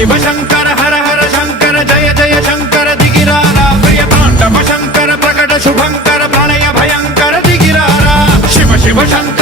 शिव शंकर हर हर शंकर जय जय शंकर दिगिरारा प्रिय तांडव शंकर प्रकट शुभंकर प्रणय भयंकर दिगिरारा शिव शिव शंकर